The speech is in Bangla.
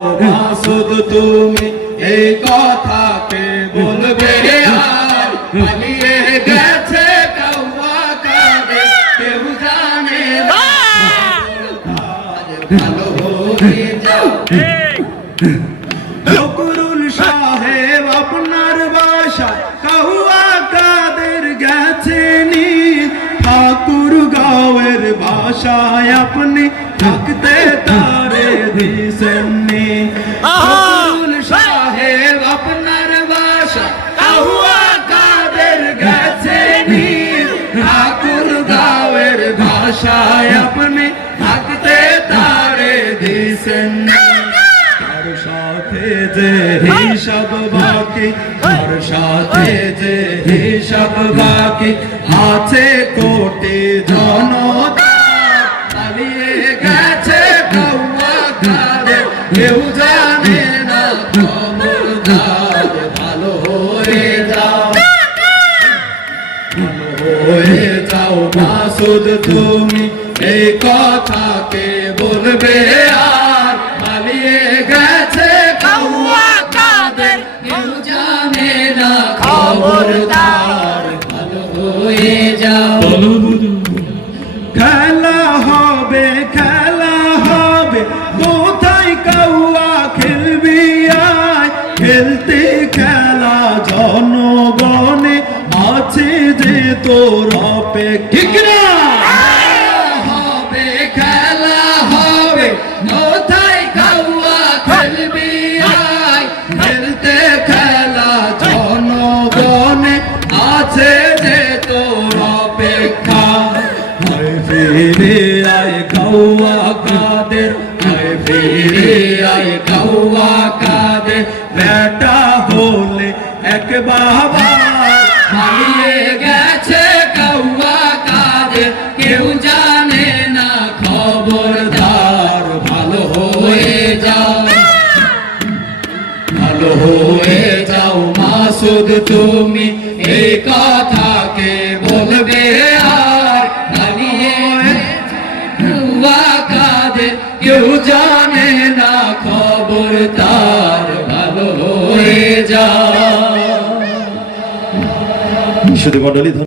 মাসুদ তুমি এই কথাকে বলবে আর পালিয়ে গেছে কাউয়া কাঁদে কেউ জানে ভালো হয়ে যাও। ফকরুল সাহেব আপনার বাসা কাহুয়া কাদের গেছেনি ঠাকুর গাঁয়ের ভাষায় আপনি থাকতে তারে দিছেননি ফকরুল সাহেব আপনার বাসা। কাহুয়া কাদের গেছেনি ঠাকুর গাঁয়ের ভাষায় আপনি থাকতে তারে দিছেননি তার সাথে যে হিসাব বাকি তার সাথে যে হিসাব বাকি আছে কোটি জনতা কাদের কেউ জানে না খবরদার ভালো হয়ে যাও। ভালো হয়ে যাও মাসুদ, তুমি এই কথাকে বলবে আর তোর ঠিক না হবে খেলা হবে। কোথায় কৌয়া খেলবি খেলতে খেলা জনগণে আছে যে তোর অপেক্ষা। ফিরে আয় কৌয়া কাদের ফিরে আয় কৌয়া কাদের। বেটা হলে এক বাবা হারিয়ে গেছে কৌয়া কাদের কেউ জানে না খবরদার। ভালো হয়ে যাও, ভালো হয়ে যাও মাসুদ, তুমি এই কথাকে বলবে আর। দাঁড়িয়ে হুয়া কাদের কেউ জানে না খবর তার ভালো হয়ে যাও। শুধু মন্ডলী